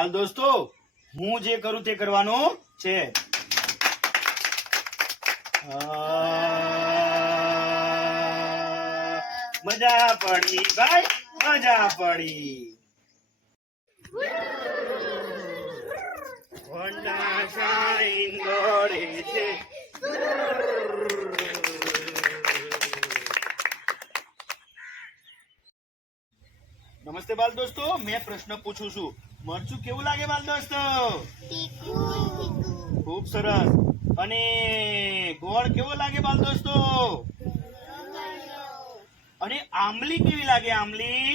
બાલ દોસ્તો, હું જે કરું તે કરવાનું છે. મજા પડી ભાઈ, મજા પડી. હોન્ડા શાઇન દોડે છે. નમસ્તે બાલ દોસ્તો, મેં પ્રશ્ન પૂછું છું. મરચું કેવું લાગે બાલ દોસ્તો? ખૂબ સરસ. અને ગોળ કેવો લાગે બાલ દોસ્તો? અને આંબલી કેવી લાગે? આંબલી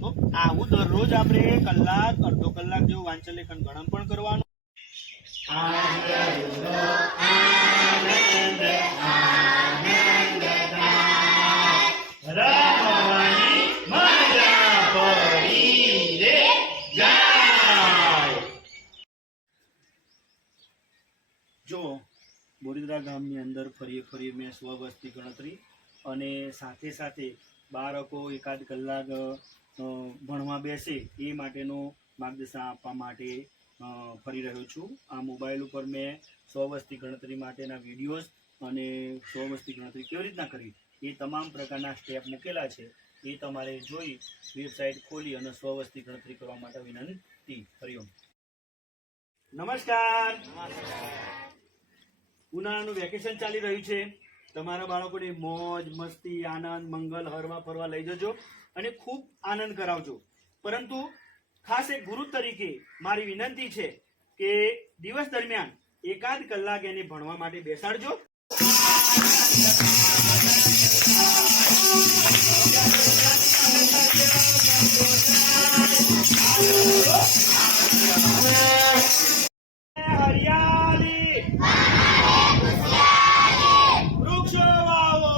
તો આવું દરરોજ આપણે કલાક અડધો કલાક જેવું વાંચન લેખન ગણન પણ કરવાનું. રમવાની મજા પડી રે જાય. જો બોરીદરા ગામની અંદર ફરીએ મેં સ્વવસ્તી ગણતરી અને સાથે સાથે બાળકો એકાદ કલાક ભણવા બેસે એ માટેનું માર્ગદર્શન આપવા માટે ફરી રહ્યો છું. આ મોબાઈલ ઉપર મેં સ્વવસ્તી ગણતરી માટેના વિડીયોઝ અને સ્વવસ્તી ગણતરી કેવી રીતના કરવી એ તમામ પ્રકારના સ્ટેપ મૂકેલા છે. એ તમારે જોઈ વેબસાઇટ ખોલી અને સ્વવસ્તી ગણતરી કરવા માટે વિનંતી. હરિઓમ. નમસ્કાર. ઉનાળાનું વેકેશન ચાલી રહ્યું છે. તમારા બાળકોને મોજ મસ્તી આનંદ મંગલ હરવા ફરવા લઈ જજો અને ખૂબ આનંદ કરાવજો. પરંતુ ખાસ એક ગુરુ તરીકે મારી વિનંતી છે કે દિવસ દરમિયાન એકાદ કલાક એને ભણવા માટે બેસાડજો. હરિયાળી વૃક્ષો વાવો.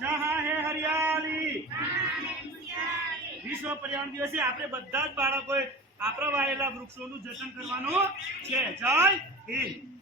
જહાં હે હરિયાળી. વિશ્વ પર્યાવરણ દિવસે આપણે બધા જ બાળકોએ આપણા વાયેલા વૃક્ષોનું જતન કરવાનું છે. જય હિન્દ.